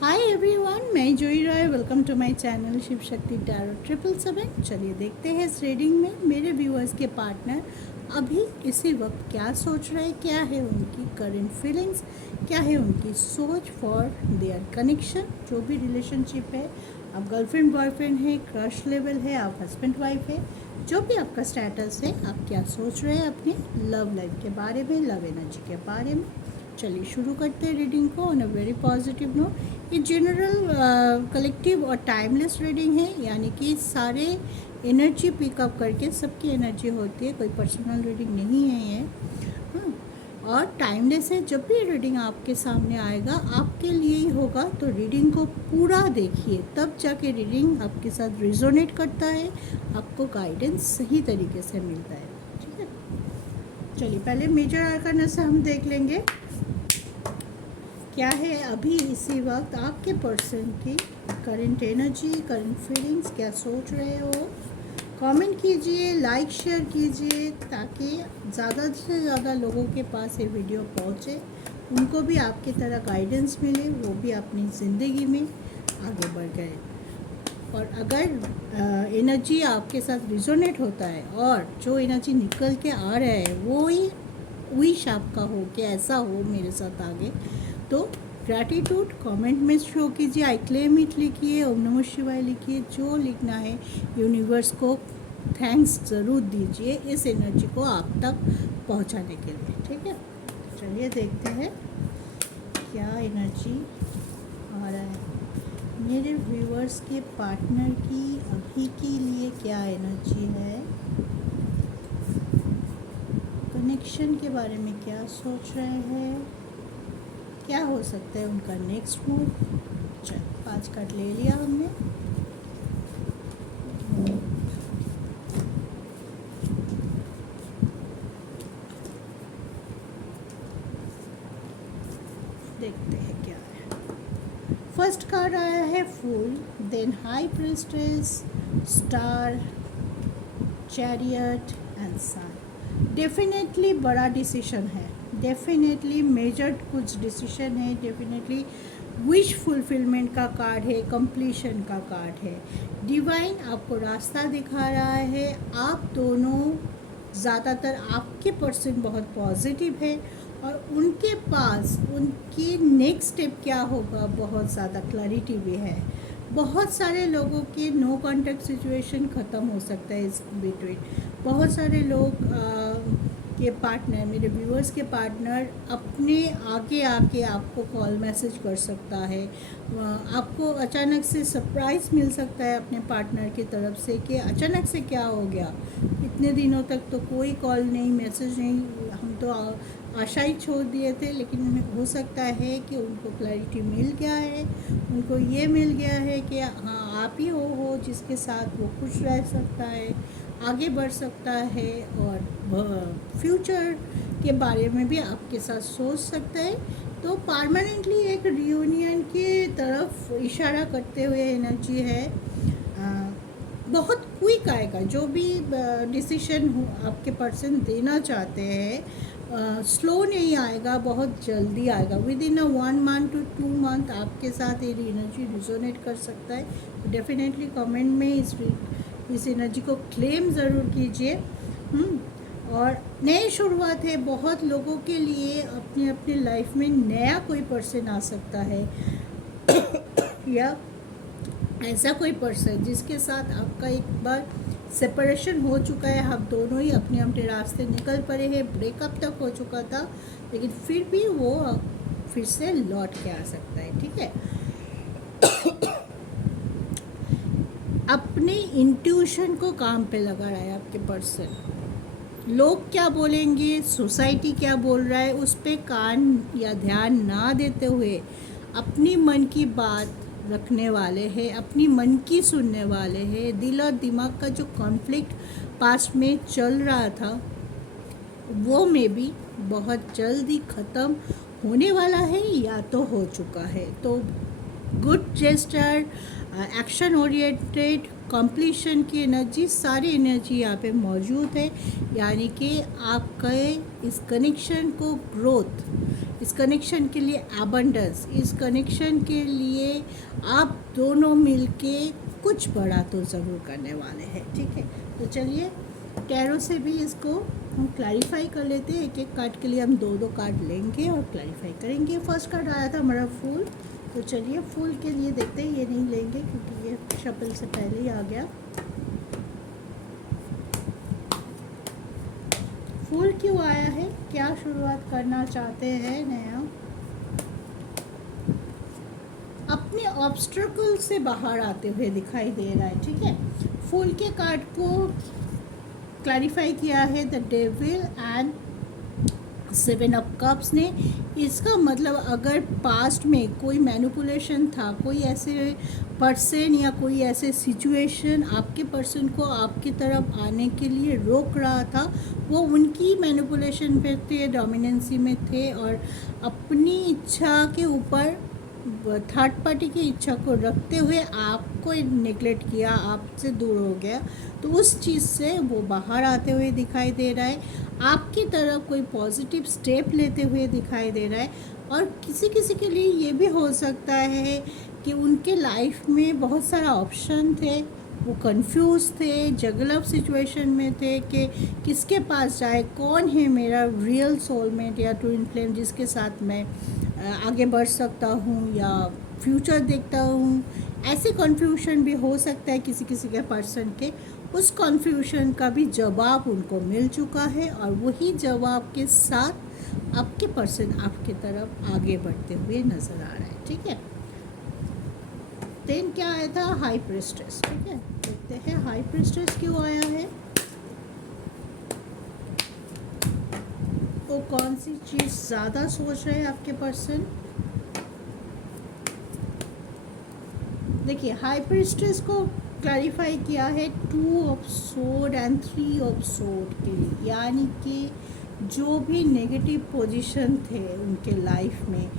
हाय everyone, मैं Joy Roy. Welcome to my channel Shiv Shakti tarot 777। चलिए देखते हैं इस रीडिंग में मेरे व्यूअर्स के पार्टनर अभी इसी वक्त क्या सोच रहे हैं, क्या है उनकी करंट फीलिंग्स, क्या है उनकी सोच फॉर देयर कनेक्शन। जो भी रिलेशनशिप है, आप गर्लफ्रेंड बॉयफ्रेंड है, क्रश लेवल है, आप हस्बैंड वाइफ है, जो भी आपका स्टेटस है, आप क्या सोच रहे हैं अपने लव लाइफ के बारे में, लव एनर्जी के बारे में। चलिए शुरू करते हैं रीडिंग को on a very positive note. ये जनरल कलेक्टिव और टाइमलेस रीडिंग है, यानी कि सारे एनर्जी पिकअप करके सबकी एनर्जी होती है, कोई पर्सनल रीडिंग नहीं है ये। हाँ, और टाइमलेस है। जब भी रीडिंग आपके सामने आएगा आपके लिए ही होगा, तो रीडिंग को पूरा देखिए, तब जाके रीडिंग आपके साथ रिजोनेट करता है, आपको गाइडेंस सही तरीके से मिलता है। ठीक है, चलिए पहले मेजर आर्काना से हम देख लेंगे क्या है अभी इसी वक्त आपके पर्सन की करंट एनर्जी, करंट फीलिंग्स, क्या सोच रहे हो। कमेंट कीजिए, लाइक शेयर कीजिए, ताकि ज़्यादा से ज़्यादा लोगों के पास ये वीडियो पहुँचे, उनको भी आपकी तरह गाइडेंस मिले, वो भी अपनी ज़िंदगी में आगे बढ़ गए। और अगर एनर्जी आपके साथ रिजोनेट होता है और जो एनर्जी निकल के आ रहा है वो ही विश आपका हो कि ऐसा हो मेरे साथ आगे, तो ग्रैटिट्यूड कमेंट में शो कीजिए, आई क्लेम इट लिखिए, ओम नमः शिवाय लिखिए, जो लिखना है। यूनिवर्स को थैंक्स ज़रूर दीजिए इस एनर्जी को आप तक पहुंचाने के लिए। ठीक है, चलिए देखते हैं क्या एनर्जी आ रहा है मेरे व्यूअर्स के पार्टनर की अभी के लिए। क्या एनर्जी है, कनेक्शन के बारे में क्या सोच रहे हैं, क्या हो सकता है उनका नेक्स्ट मूव। चल 5 कार्ड ले लिया हमने। देखते हैं क्या है। फर्स्ट कार्ड आया है fool, then high priestess, star, chariot and sun. Definitely बड़ा डिसीजन है, डेफिनेटली मेजर्ड कुछ डिसीजन है, डेफिनेटली विश फुलफिलमेंट का कार्ड है, कंप्लीशन का कार्ड है। डिवाइन आपको रास्ता दिखा रहा है। आप दोनों, ज़्यादातर आपके पर्सन बहुत पॉजिटिव है और उनके पास उनकी नेक्स्ट स्टेप क्या होगा बहुत ज़्यादा क्लैरिटी भी है। बहुत सारे लोगों के नो कॉन्टैक्ट सिचुएशन ख़त्म हो सकता है इस बिटवीन। बहुत सारे लोग के पार्टनर, मेरे व्यूअर्स के पार्टनर अपने आगे आके आपको कॉल मैसेज कर सकता है। आपको अचानक से सरप्राइज़ मिल सकता है अपने पार्टनर की तरफ से कि अचानक से क्या हो गया, इतने दिनों तक तो कोई कॉल नहीं, मैसेज नहीं, हम तो आशा ही छोड़ दिए थे। लेकिन हो सकता है कि उनको क्लैरिटी मिल गया है, उनको ये मिल गया है कि हाँ आप ही हो जिसके साथ वो खुश रह सकता है, आगे बढ़ सकता है और फ्यूचर के बारे में भी आपके साथ सोच सकता है। तो परमानेंटली एक रियूनियन की तरफ इशारा करते हुए एनर्जी है। बहुत क्विक आएगा जो भी डिसीजन आपके पर्सन देना चाहते हैं, स्लो नहीं आएगा, बहुत जल्दी आएगा। With in 1 month to 2 month आपके साथ ये एनर्जी रिजोनेट कर सकता है। डेफिनेटली कमेंट में इस एनर्जी को क्लेम ज़रूर कीजिए। और नई शुरुआत है बहुत लोगों के लिए, अपने अपने लाइफ में नया कोई पर्सन आ सकता है या ऐसा कोई पर्सन जिसके साथ आपका एक बार सेपरेशन हो चुका है, आप दोनों ही अपने अपने रास्ते निकल पड़े हैं, ब्रेकअप तक हो चुका था, लेकिन फिर भी वो फिर से लौट के आ सकता है। ठीक है, अपने इंट्यूशन को काम पे लगा रहा है आपके पर्सन। लोग क्या बोलेंगे, सोसाइटी क्या बोल रहा है, उस पर कान या ध्यान ना देते हुए अपनी मन की बात रखने वाले हैं, अपनी मन की सुनने वाले हैं। दिल और दिमाग का जो कॉन्फ्लिक्ट पास्ट में चल रहा था वो में भी बहुत जल्दी ख़त्म होने वाला है या तो हो चुका है। तो good jester, action oriented, completion की एनर्जी, सारी एनर्जी यहाँ पे मौजूद है। यानी कि आपके इस कनेक्शन को ग्रोथ, इस कनेक्शन के लिए अबंडेंस, इस कनेक्शन के लिए आप दोनों मिलके कुछ बड़ा तो ज़रूर करने वाले हैं, ठीक है। तो चलिए टैरो से भी इसको हम क्लैरिफाई कर लेते हैं। एक एक कार्ड के लिए हम दो दो कार्ड लेंगे और क्लैरिफाई करेंगे। फर्स्ट कार्ड आया था हमारा फूल, तो चलिए फूल के लिए देखते हैं। ये नहीं लेंगे क्योंकि ये शफल से पहले ही आ गया। फूल क्यों आया है, क्या शुरुआत करना चाहते हैं नया, अपने ऑब्स्ट्रकल से बाहर आते हुए दिखाई दे रहा है, ठीक है। फूल के कार्ड को क्लैरिफाई किया है the devil and 7 of cups ने। इसका मतलब अगर पास्ट में कोई मैनिपुलेशन था, कोई ऐसे पर्सन या कोई ऐसे सिचुएशन आपके पर्सन को आपकी तरफ आने के लिए रोक रहा था, वो उनकी मैनिपुलेशन पे थे, डोमिनेंसी में थे और अपनी इच्छा के ऊपर थर्ड पार्टी की इच्छा को रखते हुए आपको नेगलेक्ट किया, आपसे दूर हो गया। तो उस चीज़ से वो बाहर आते हुए दिखाई दे रहा है, आपकी तरफ कोई पॉजिटिव स्टेप लेते हुए दिखाई दे रहा है। और किसी किसी के लिए ये भी हो सकता है कि उनके लाइफ में बहुत सारा ऑप्शन थे, वो कंफ्यूज थे, जगल अप सिचुएशन में थे कि किसके पास जाए, कौन है मेरा रियल सोलमेट या ट्विन फ्लेम जिसके साथ मैं आगे बढ़ सकता हूँ या फ्यूचर देखता हूँ। ऐसे कन्फ्यूशन भी हो सकता है किसी किसी के पर्सन के। उस कन्फ्यूशन का भी जवाब उनको मिल चुका है और वही जवाब के साथ आपके पर्सन आपके तरफ आगे बढ़ते हुए नज़र आ रहा है, ठीक है। देन क्या आया था, हाई प्रिस्टेस, ठीक है। देखते हैं हाई प्रिस्टेस क्यों आया है, वो कौन सी चीज़ ज़्यादा सोच रहे हैं आपके पर्सन। देखिए हाई प्रिस्टेस को क्लैरिफाई किया है 2 of sword and 3 of sword के लिए, यानी कि जो भी नेगेटिव पोजीशन थे उनके लाइफ में,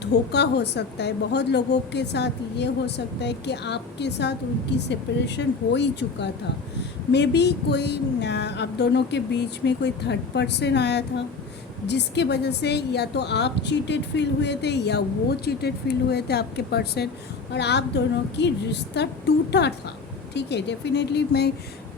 धोखा हो सकता है। बहुत लोगों के साथ ये हो सकता है कि आपके साथ उनकी सेपरेशन हो ही चुका था। मे बी कोई आप दोनों के बीच में कोई थर्ड पर्सन आया था जिसके वजह से या तो आप चीटेड फील हुए थे या वो चीटेड फील हुए थे आपके पर्सन, और आप दोनों की रिश्ता टूटा था, ठीक है। डेफिनेटली मैं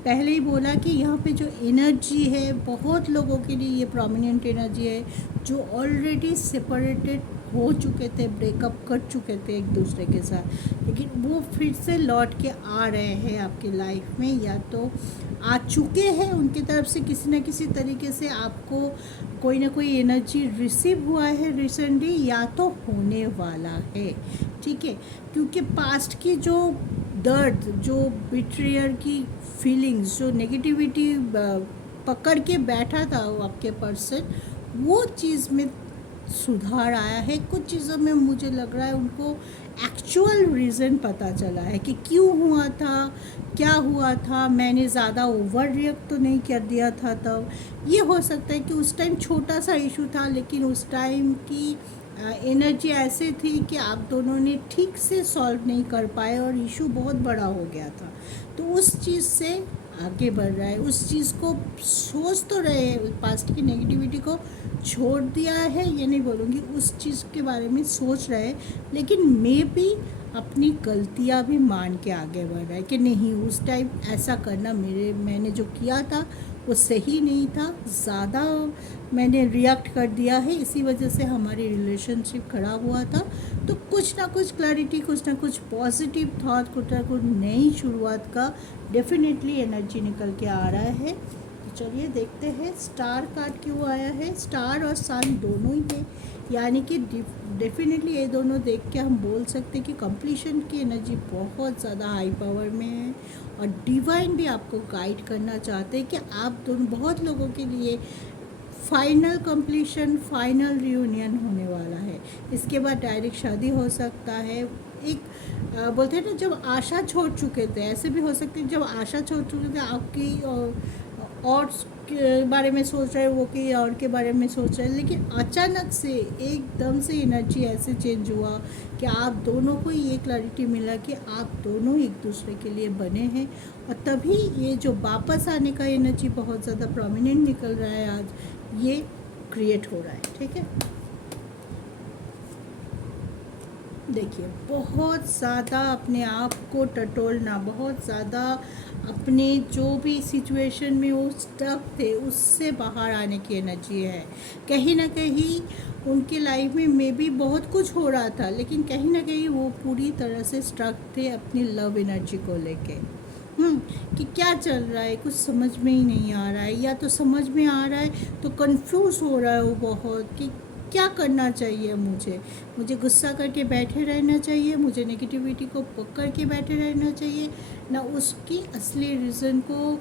पहले ही बोला कि यहाँ पे जो एनर्जी है, बहुत लोगों के लिए ये प्रोमिनेंट एनर्जी है जो ऑलरेडी सेपरेटेड हो चुके थे, ब्रेकअप कर चुके थे एक दूसरे के साथ, लेकिन वो फिर से लौट के आ रहे हैं आपकी लाइफ में, या तो आ चुके हैं उनकी तरफ से किसी न किसी तरीके से आपको कोई ना कोई एनर्जी रिसीव हुआ है रिसेंटली, या तो होने वाला है, ठीक है। क्योंकि पास्ट की जो दर्द, जो बिट्रियर की फीलिंग्स, जो नेगेटिविटी पकड़ के बैठा था वो आपके पर्सन, वो चीज़ में सुधार आया है। कुछ चीज़ों में मुझे लग रहा है उनको एक्चुअल रीज़न पता चला है कि क्यों हुआ था, क्या हुआ था, मैंने ज़्यादा ओवर रिएक्ट तो नहीं कर दिया था तब। ये हो सकता है कि उस टाइम छोटा सा इशू था, लेकिन उस टाइम की एनर्जी ऐसे थी कि आप दोनों ने ठीक से सॉल्व नहीं कर पाए और इशू बहुत बड़ा हो गया था। तो उस चीज़ से आगे बढ़ रहा है, उस चीज़ को सोच तो रहे हैं, पास्ट की नेगेटिविटी को छोड़ दिया है ये नहीं बोलूँगी, उस चीज़ के बारे में सोच रहे हैं, लेकिन मे भी अपनी गलतियाँ भी मान के आगे बढ़ रहा है कि नहीं, उस टाइम ऐसा करना मैंने जो किया था वो सही नहीं था, ज़्यादा मैंने रिएक्ट कर दिया है, इसी वजह से हमारी रिलेशनशिप ख़राब हुआ था। तो कुछ ना कुछ क्लैरिटी, कुछ ना कुछ पॉजिटिव थॉट, कुछ ना कुछ नई शुरुआत का डेफिनेटली एनर्जी निकल के आ रहा है। तो चलिए देखते हैं स्टार कार्ड क्यों आया है। स्टार और सन दोनों ही है, यानी कि डेफिनेटली ये दोनों देख के हम बोल सकते हैं कि कंप्लीशन की एनर्जी बहुत ज़्यादा हाई पावर में है, और डिवाइन भी आपको गाइड करना चाहते हैं कि आप दोनों, बहुत लोगों के लिए फाइनल कंप्लीशन, फाइनल रियूनियन होने वाला है। इसके बाद डायरेक्ट शादी हो सकता है। एक बोलते हैं ना, जब आशा छोड़ चुके थे, ऐसे भी हो सकते हैं जब आशा छोड़ चुके थे, आपकी और के बारे में सोच रहे हैं, वो कि और के बारे में सोच रहे हैं, लेकिन अचानक से एकदम से एनर्जी ऐसे चेंज हुआ कि आप दोनों को ये क्लैरिटी मिला कि आप दोनों एक दूसरे के लिए बने हैं, और तभी ये जो वापस आने का एनर्जी बहुत ज़्यादा प्रोमिनेंट निकल रहा है आज, ये क्रिएट हो रहा है, ठीक है। देखिए, बहुत ज़्यादा अपने आप को टटोलना, बहुत ज़्यादा अपने जो भी सिचुएशन में वो स्टक थे उससे बाहर आने की एनर्जी है। कहीं ना कहीं उनके लाइफ में मे बी बहुत कुछ हो रहा था, लेकिन कहीं ना कहीं वो पूरी तरह से स्टक थे अपनी लव एनर्जी को लेके। कि क्या चल रहा है कुछ समझ में ही नहीं आ रहा है, या तो समझ में आ रहा है तो कंफ्यूज हो रहा है वो बहुत, कि क्या करना चाहिए मुझे गुस्सा करके बैठे रहना चाहिए, मुझे नेगेटिविटी को पकड़ के बैठे रहना चाहिए, ना उसकी असली रीज़न को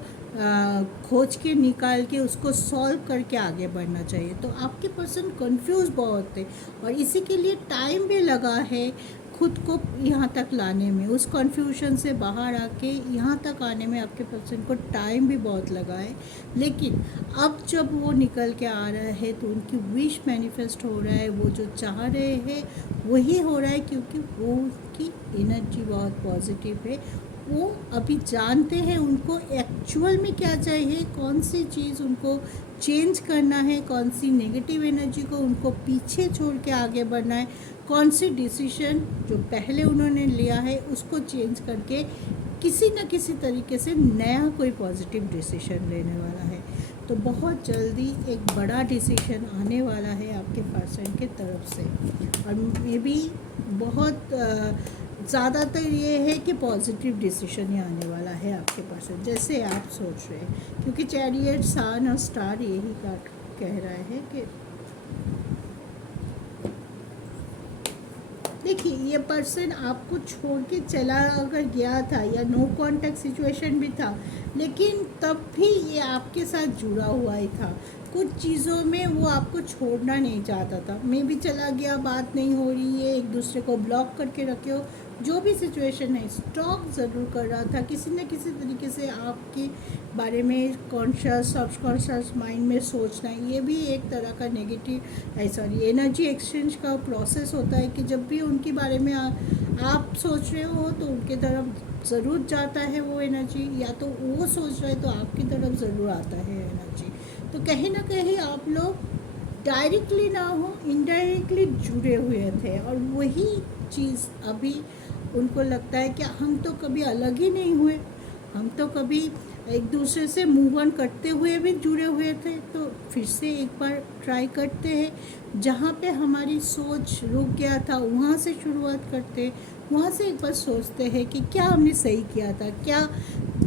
खोज के निकाल के उसको सॉल्व करके आगे बढ़ना चाहिए। तो आपके पर्सन कंफ्यूज बहुत थे और इसी के लिए टाइम भी लगा है खुद को यहाँ तक लाने में, उस कन्फ्यूजन से बाहर आके यहाँ तक आने में आपके पर्सन को टाइम भी बहुत लगा है। लेकिन अब जब वो निकल के आ रहा है तो उनकी विश मैनिफेस्ट हो रहा है, वो जो चाह रहे हैं वही हो रहा है, क्योंकि वो उनकी एनर्जी बहुत पॉजिटिव है। वो अभी जानते हैं उनको एक्चुअल में क्या चाहिए, कौन सी चीज़ उनको चेंज करना है, कौन सी नेगेटिव एनर्जी को उनको पीछे छोड़ के आगे बढ़ना है, कौन सी डिसीजन जो पहले उन्होंने लिया है उसको चेंज करके किसी न किसी तरीके से नया कोई पॉजिटिव डिसीजन लेने वाला है। तो बहुत जल्दी एक बड़ा डिसीजन आने वाला है आपके पर्सन के तरफ से, और मे बी बहुत ज़्यादातर ये है कि पॉजिटिव डिसीजन ही आने वाला है आपके पर्सन, जैसे आप सोच रहे हैं, क्योंकि चैरियट, सन और स्टार यही कह रहा है कि देखिए ये पर्सन आपको छोड़ के चला अगर गया था या नो कांटेक्ट सिचुएशन भी था, लेकिन तब भी ये आपके साथ जुड़ा हुआ ही था। कुछ चीज़ों में वो आपको छोड़ना नहीं चाहता था, मैं भी चला गया, बात नहीं हो रही है, एक दूसरे को ब्लॉक करके रखे हो, जो भी सिचुएशन है स्टॉक ज़रूर कर रहा था किसी न किसी तरीके से आपके बारे में कॉन्शियस सबकॉन्शियस माइंड में सोचना। ये भी एक तरह का नेगेटिव सॉरी एनर्जी एक्सचेंज का प्रोसेस होता है कि जब भी उनके बारे में आप सोच रहे हो तो उनके तरफ ज़रूर जाता है वो एनर्जी, या तो वो सोच रहे तो आपकी तरफ ज़रूर आता है एनर्जी। तो कहीं ना कहीं आप लोग डायरेक्टली ना हो इनडायरेक्टली जुड़े हुए थे, और वही चीज़ अभी उनको लगता है कि हम तो कभी अलग ही नहीं हुए, हम तो कभी एक दूसरे से मूव ऑन करते हुए भी जुड़े हुए थे। तो फिर से एक बार ट्राई करते हैं, जहाँ पे हमारी सोच रुक गया था वहाँ से शुरुआत करते, वहाँ से एक बार सोचते हैं कि क्या हमने सही किया था, क्या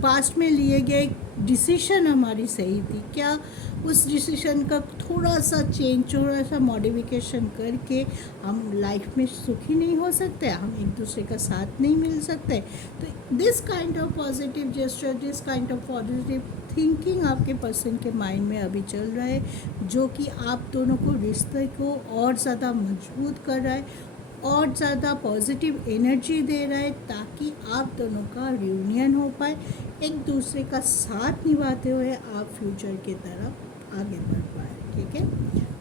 पास्ट में लिए गए डिसीजन हमारी सही थी, क्या उस डिसीजन का थोड़ा सा चेंज, थोड़ा सा मॉडिफिकेशन करके हम लाइफ में सुखी नहीं हो सकते, हम एक दूसरे का साथ नहीं मिल सकते। तो this kind of positive gesture, this kind of positive thinking आपके पर्सन के माइंड में अभी चल रहा है, जो कि आप दोनों को रिश्ते को और ज़्यादा मजबूत कर रहा है और ज़्यादा पॉजिटिव एनर्जी दे रहा है, ताकि आप दोनों का रियूनियन हो पाए, एक दूसरे का साथ निभाते हुए आप फ्यूचर की तरफ आगे बढ़ पाए। ठीक है,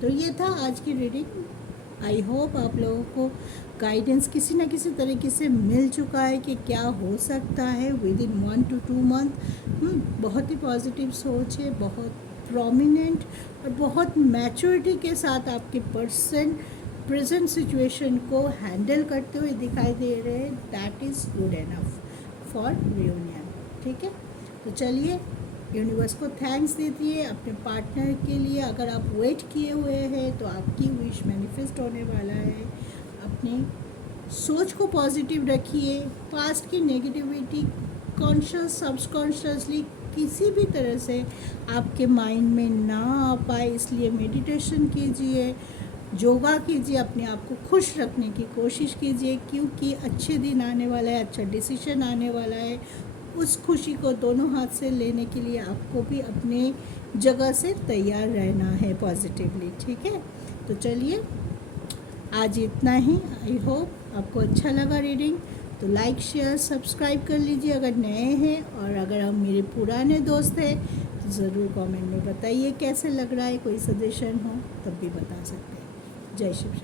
तो ये था आज की रीडिंग। आई होप आप लोगों को गाइडेंस किसी न किसी तरीके से मिल चुका है कि क्या हो सकता है विद इन 1 to 2 मंथ। बहुत ही पॉजिटिव सोच है, बहुत प्रोमिनेंट और बहुत मैच्योरिटी के साथ आपके पर्सन प्रेजेंट सिचुएशन को हैंडल करते हुए दिखाई दे रहे हैं। That is good enough for reunion. ठीक है, तो चलिए यूनिवर्स को थैंक्स देती है अपने पार्टनर के लिए। अगर आप वेट किए हुए हैं तो आपकी विश मैनिफेस्ट होने वाला है। अपनी सोच को पॉजिटिव रखिए, पास्ट की नेगेटिविटी कॉन्शियस सबकॉन्शियसली किसी भी तरह से आपके माइंड में ना आ पाए, इसलिए मेडिटेशन कीजिए, योगा कीजिए, अपने आप को खुश रखने की कोशिश कीजिए, क्योंकि अच्छे दिन आने वाला है, अच्छा डिसीजन आने वाला है। उस खुशी को दोनों हाथ से लेने के लिए आपको भी अपने जगह से तैयार रहना है पॉजिटिवली। ठीक है, तो चलिए आज इतना ही। आई होप आपको अच्छा लगा रीडिंग, तो लाइक शेयर सब्सक्राइब कर लीजिए अगर नए हैं, और अगर हम मेरे पुराने दोस्त हैं तो ज़रूर कमेंट में बताइए कैसे लग रहा है, कोई सजेशन हो तब भी बता सकते हैं। जय शिव।